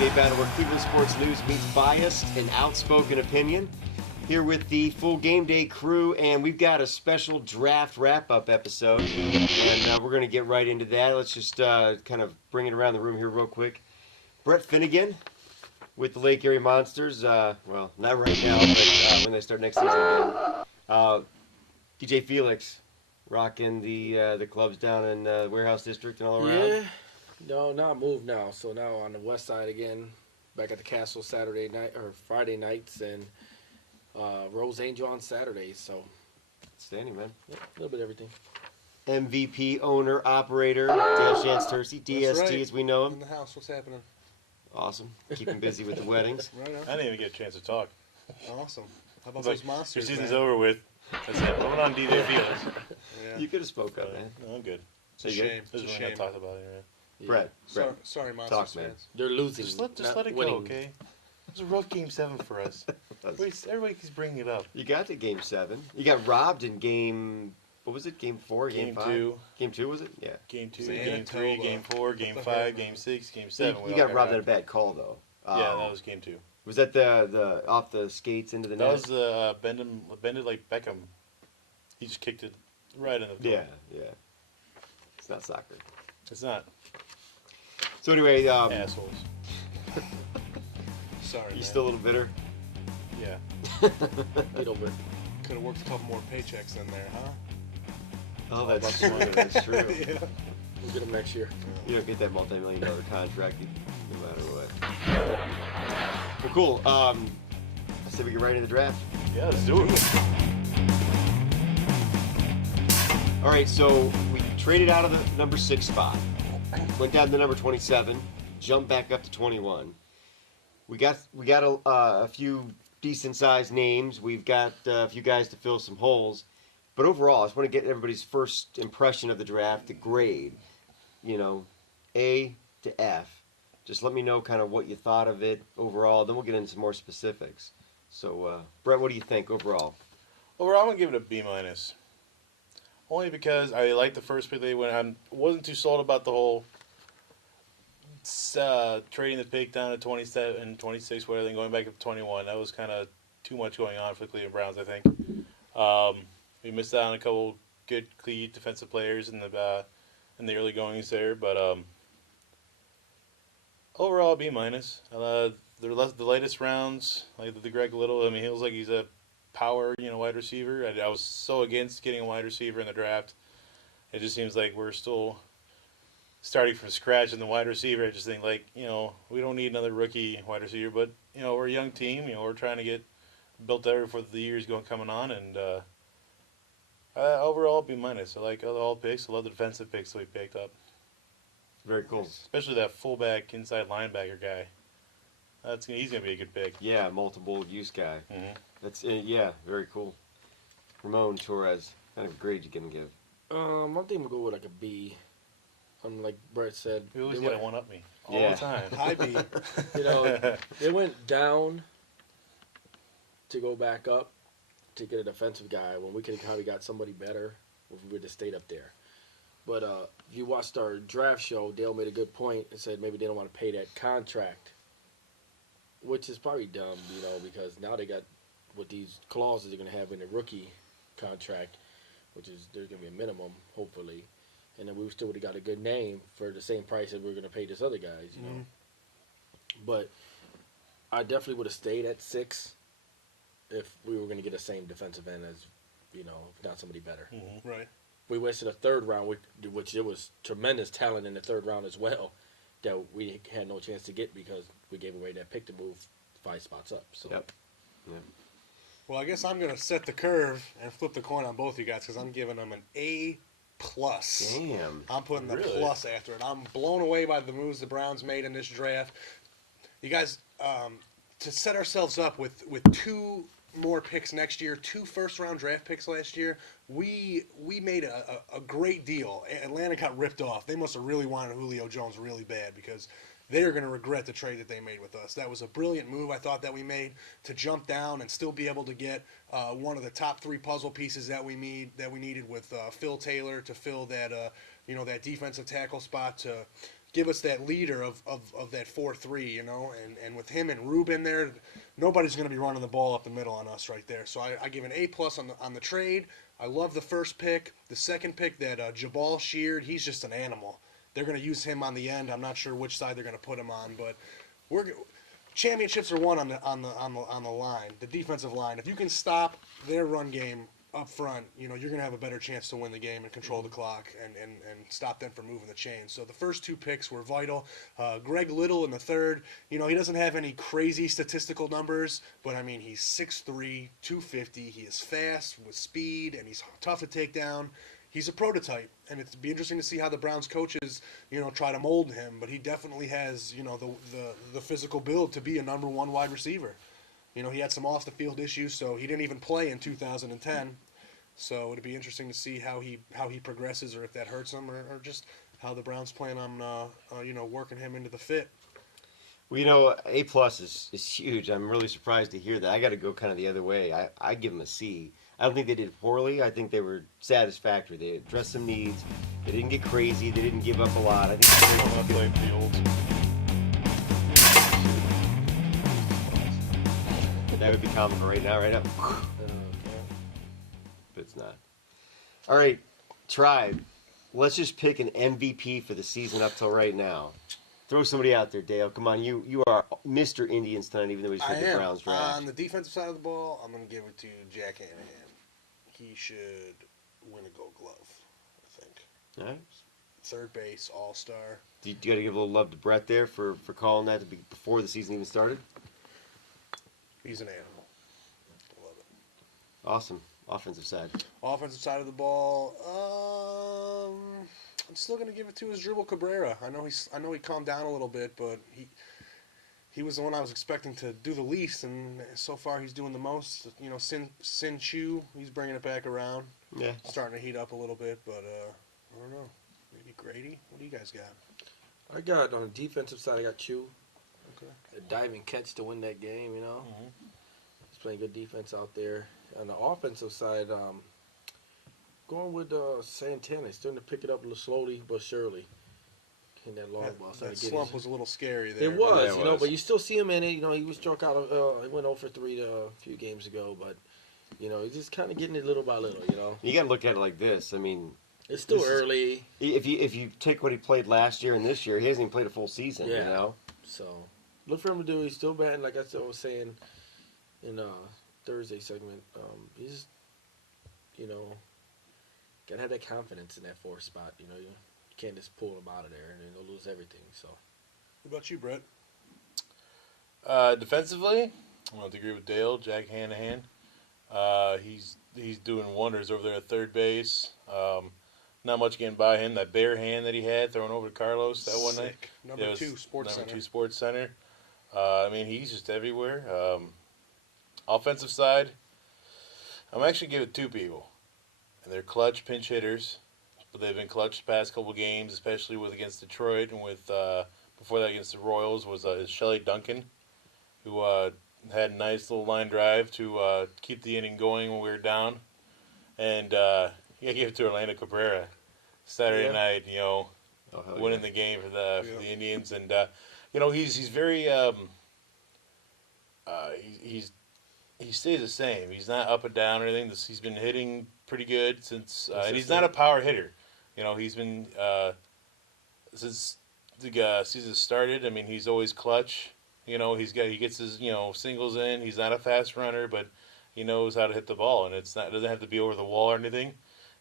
GameDay battle where Cleveland sports news meets biased and outspoken opinion. Here with the full GameDay crew, and we've got a special draft wrap-up episode, and we're going to get right into that. Let's just kind of bring it around the room here real quick. Brett Finnegan with the Lake Erie Monsters. Well, not right now, but when they start next season again. DJ Felix rocking the clubs down in the Warehouse District and all around. Yeah. No, not moved now. So now on the west side again, back at the castle Saturday night or Friday nights, and Rose Angel on Saturdays. So Standing, man. yeah, a little bit of everything. MVP, owner, operator, Dale Shantz-Tercy, DST right. as we know In him. the house, what's happening? Awesome. Keep him busy with the weddings. Right on. I didn't even get a chance to talk. Awesome. How about It's those like, monsters, your season's man? over with. That's it. I'm on DJ Felix. Yeah. You could have spoke up, man. No, I'm good. It's a shame. This It's is a what I shame. talked about it. Yeah. Brett, Sorry, monsters Talk, man. fans. They're losing. Just not let it winning. go, okay? It was a rough game 7 for us. Everybody keeps bringing it up. You got to game 7. You got robbed in game, what was it, game 4, game 5? 2. Game 2, was it? Yeah. Game 2, Manitoba. game 3, game 4, game the 5, hell, game man? 6, game So 7. you got robbed at a bad call, though. Yeah, that was game 2. Was that the off the skates into the That net? was bended like Beckham. He just kicked it right in the goal. Yeah. It's not soccer. It's not. So anyway, Assholes. Sorry, you man. still a little bitter? Yeah. Get over it. Could have worked a couple more paychecks in there, huh? Oh, that's about the true. That's true. Yeah. We'll get them next year. You don't get that multi-million-dollar contract no matter what. Well, cool. I said we get right into the draft. Yeah, let's do it. All right, so we traded out of the number 6 spot, went down to number 27, jumped back up to 21. We got a few decent-sized names. We've got a few guys to fill some holes. But overall, I just want to get everybody's first impression of the draft, the grade. You know, A to F. Just let me know kind of what you thought of it overall. Then we'll get into some more specifics. So, Brett, what do you think overall? Overall, I'm going to give it a B-. Only because I liked the first pick they went on. Wasn't too sold about the whole trading the pick down to 27, 26, whatever, then going back up to 21. That was kind of too much going on for the Cleveland Browns, I think. We missed out on a couple good, clean defensive players in the early goings there, but overall, B-. The latest rounds, like the Greg Little, I mean, he looks like he's a power, wide receiver. I was so against getting a wide receiver in the draft. It just seems like we're still starting from scratch in the wide receiver. I just think, we don't need another rookie wide receiver, but, we're a young team. We're trying to get built there for the years coming on, and overall, B-. I like all picks. I love the defensive picks that we picked up. Very cool. Especially that fullback, inside linebacker guy. He's going to be a good pick. Yeah, multiple use guy. Mm-hmm. That's very cool. Ramon Torres, kind of grade you gonna give? I think we'll go with like a B. Like Brett said, You always they got to went, one-up me. All Yeah. the time. High B. they went down to go back up to get a defensive guy when we could have probably got somebody better if we would have stayed up there. But if you watched our draft show, Dale made a good point and said maybe they don't want to pay that contract, which is probably dumb, because now they got what these clauses they're going to have in the rookie contract, which is there's going to be a minimum, hopefully. And then we still would have got a good name for the same price that we're going to pay this other guys, know. But I definitely would have stayed at 6 if we were going to get the same defensive end as, if not somebody better. Mm-hmm. Right. We wasted a third round, which there was tremendous talent in the third round as well, that we had no chance to get because we gave away that pick to move 5 spots up. So. Yep. Well, I guess I'm going to set the curve and flip the coin on both you guys because I'm giving them an A+. Damn. I'm putting the Really? plus after it. I'm blown away by the moves the Browns made in this draft. You guys, to set ourselves up with 2 more picks next year, 2 first-round draft picks last year, we made a great deal. Atlanta got ripped off. They must have really wanted Julio Jones really bad because they're going to regret the trade that they made with us. That was a brilliant move I thought that we made to jump down and still be able to get one of the top 3 puzzle pieces that we needed with Phil Taylor to fill that that defensive tackle spot give us that leader of that 4-3, you know, and with him and Rubin there, nobody's going to be running the ball up the middle on us right there. So I give an A+ on the trade. I love the first pick. The second pick that Jabal sheared, he's just an animal. They're going to use him on the end. I'm not sure which side they're going to put him on, but championships are won on the line, the defensive line. If you can stop their run game up front, you know, you're going to have a better chance to win the game and control the clock and stop them from moving the chains. So the first two picks were vital. Greg Little in the third, you know, he doesn't have any crazy statistical numbers, but, I mean, he's 6'3", 250. He is fast with speed, and he's tough to take down. He's a prototype, and it'd be interesting to see how the Browns coaches, you know, try to mold him. But he definitely has, you know, the physical build to be a number one wide receiver. You know, he had some off-the-field issues, so he didn't even play in 2010. So it'd be interesting to see how he progresses, or if that hurts him, or just how the Browns plan on, you know, working him into the fit. Well, you know, A+ is huge. I'm really surprised to hear that. I got to go kind of the other way. I give them a C. I don't think they did poorly. I think they were satisfactory. They addressed some needs. They didn't get crazy. They didn't give up a lot. I think they Like the old. that would be common right now, right now. But it's not. All right, Tribe. Let's just pick an MVP for the season up till right now. Throw somebody out there, Dale. Come on, you are Mr. Indians tonight, even though we just had the Browns draft. On the defensive side of the ball, I'm going to give it to Jack Hanahan. He should win a Gold Glove, I think. All right. Third base, all-star. You got to give a little love to Brett there for calling that before the season even started. He's an animal. Love it. Awesome. Offensive side. Offensive side of the ball, I'm still going to give it to Asdrubal Cabrera. I know he calmed down a little bit, but he was the one I was expecting to do the least, and so far he's doing the most. You know, Sin Chu, he's bringing it back around. Yeah. Starting to heat up a little bit, but I don't know. Maybe Grady? What do you guys got? I got, on the defensive side, I got Chu. Okay. A diving catch to win that game, you know. Mm-hmm. He's playing good defense out there. On the offensive side, going with Santana. He's starting to pick it up a little slowly but surely. In that long ball. That slump was a little scary there. It was, Yeah, it you know, was. but you still see him in it. You know, he was struck out. He went 0 for 3 a few games ago, but, you know, he's just kind of getting it little by little, you know. You got to look at it like this. I mean, It's still This is- early, if you take what he played last year and this year, he hasn't even played a full season. Yeah. You know. so look for him to do. He's still batting, like I was saying in Thursday segment. He's, you know, gotta have that confidence in that 4th spot. You know, you can't just pull him out of there and he'll lose everything. So, What about you, Brett? Defensively, I have to agree with Dale. Jack Hanahan. He's doing wonders over there at third base. Not much getting by him. That bare hand that he had throwing over to Carlos that one night. Sick. Number it was 2, Sports number Center. 2 Sports Center. I mean, he's just everywhere. Offensive side, I'm actually giving it 2 people, and they're clutch pinch hitters. But they've been clutch the past couple games, especially with against Detroit, and with before that against the Royals was Shelley Duncan, who had a nice little line drive to keep the inning going when we were down. And you give it to Orlando Cabrera Saturday night, you know, Oh, hell winning yeah. the game for the Indians, and you know he's very he stays the same. He's not up and down or anything. He's been hitting pretty good since, and he's not a power hitter. You know, he's been since the season started. I mean, he's always clutch. You know, he gets his singles in. He's not a fast runner, but he knows how to hit the ball, and it doesn't have to be over the wall or anything.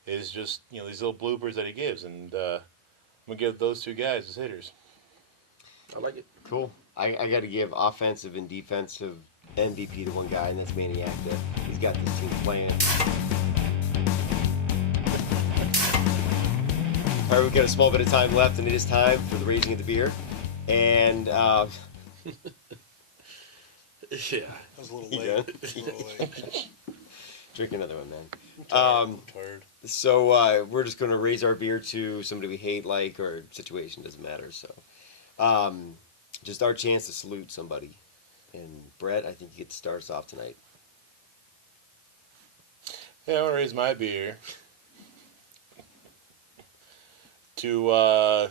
It's just these little bloopers that he gives, and I'm gonna give those 2 guys as hitters. I like it. Cool. I got to give offensive and defensive MVP to one guy, and that's Maniac. He's got this team playing. All right, we've got a small bit of time left, and it is time for the raising of the beer. And Yeah. That was a little Yeah. late. A little late. drink another one, man. I'm tired. So we're just going to raise our beer to somebody we hate, like, or situation, doesn't matter. So just our chance to salute somebody. And Brett, I think you get to start us off tonight. Yeah, I want to raise my beer to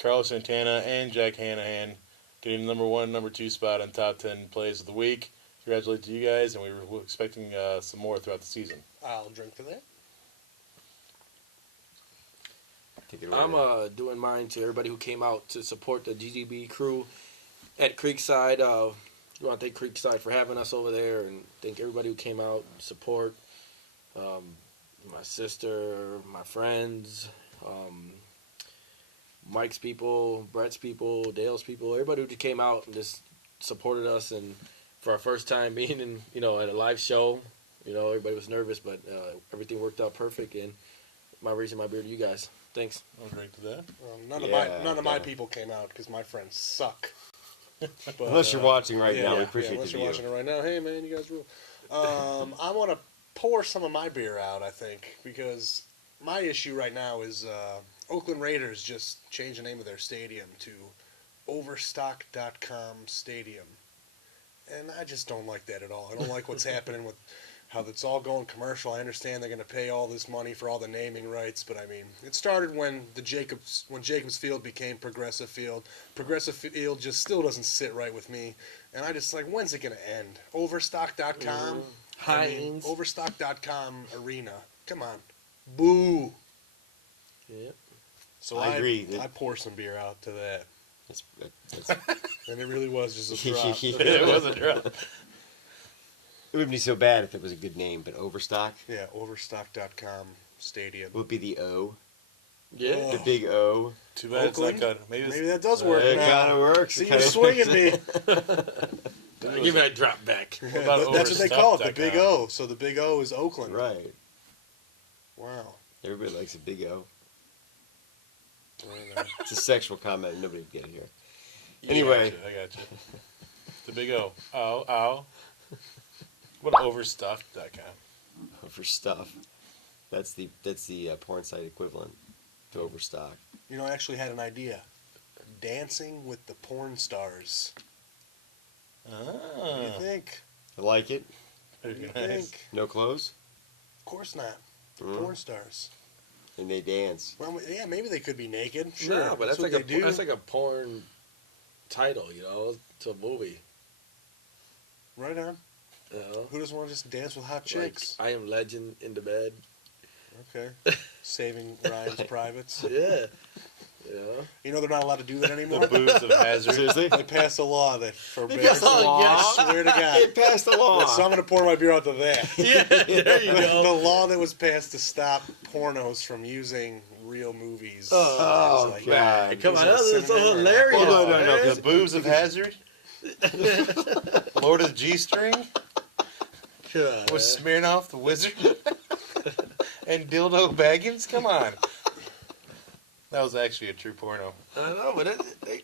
Carlos Santana and Jack Hanahan getting the number 1, number 2 spot on top 10 plays of the week. Congratulations to you guys, and we were expecting some more throughout the season. I'll drink to that. Take it away. I'm doing mine to everybody who came out to support the GGB crew at Creekside. We want to thank Creekside for having us over there, and thank everybody who came out and support. My sister, my friends, Mike's people, Brett's people, Dale's people, everybody who just came out and just supported us. And for our first time being in, at a live show, everybody was nervous, but everything worked out perfect. And my raising my beer to you guys. Thanks. I'll drink to that. None of my people came out because my friends suck. But, Unless you're watching right now, we appreciate unless the you're view. watching it right now, hey man, you guys rule. I want to pour some of my beer out, I think, because my issue right now is Oakland Raiders just changed the name of their stadium to Overstock.com Stadium. And I just don't like that at all. I don't like what's happening with how it's all going commercial. I understand they're going to pay all this money for all the naming rights, but I mean, it started when Jacobs Field became Progressive Field. Progressive Field just still doesn't sit right with me, and I just when's it going to end? Overstock.com, Heinz. Overstock.com Arena. Come on, boo. Yep. So I agree. I pour some beer out to that, That's and it really was just a drop. It was a drop. It wouldn't be so bad if it was a good name, but Overstock Yeah, Overstock.com Stadium. would be the O. Yeah. Oh. The big O. Too bad Oakland? it's not good. Maybe that does work. It now. kind of works. See, It you're kinda swinging works. me. Give me that drop back. What about That's what they call it, the Overstock.com? Big O. So the Big O is Oakland. Right. Wow. Everybody likes a big O. Well, It's a sexual comment. Nobody would get it here. Yeah, Anyway. I got you. The Big O. Ow, ow. What Overstock.com? For stuff. That's the porn site equivalent to Overstock. I actually had an idea. Dancing with the porn stars. What do Ah, you think? I like it. What do you nice. think? No clothes. Of course not. They're Mhm. porn stars. And they dance. Well, yeah, maybe they could be naked. Sure, No, but that's what like they do. that's like a porn title, to a movie. Right on. You know? Who doesn't want to just dance with hot Like, chicks? I am legend in the bed. Okay. Saving Ryan's privates. Yeah. They're not allowed to do that The anymore. boobs of hazard. Seriously? They passed a law that They forbids. passed a law. I swear to God. It passed the law. So I'm going to pour my beer out to that. Yeah, there you The go. law that was passed to stop pornos from using real movies. Oh, It's God. Come on, Is it that's so cinnamon or- hilarious. Well, no, man. The boobs of hazard. Lord of the G-string God. was Smirnoff the Wizard and Dildo Baggins. Come on. That was actually a true porno. I know, but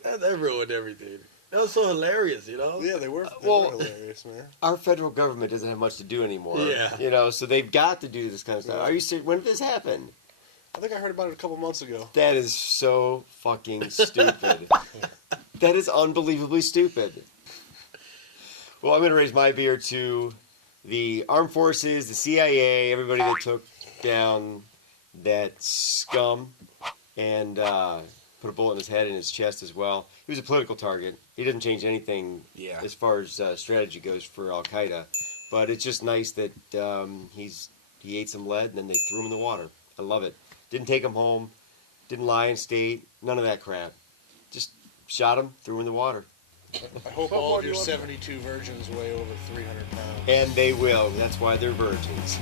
that ruined everything. That was so hilarious, Yeah, they were Well- hilarious, man. Our federal government doesn't have much to do anymore. Yeah. So they've got to do this kind of stuff. Are you serious? When did this happen? I think I heard about it a couple months ago. That is so fucking stupid. That is unbelievably stupid. Well, I'm going to raise my beer to the armed forces, the CIA, everybody that took down that scum and put a bullet in his head and his chest as well. He was a political target. He doesn't change anything Yeah. as far as strategy goes for Al-Qaeda. But it's just nice that he ate some lead and then they threw him in the water. I love it. Didn't take him home. Didn't lie in state. None of that crap. Just shot him, threw him in the water. I hope all of your 72 virgins weigh over 300 pounds. And they will. That's why they're virgins.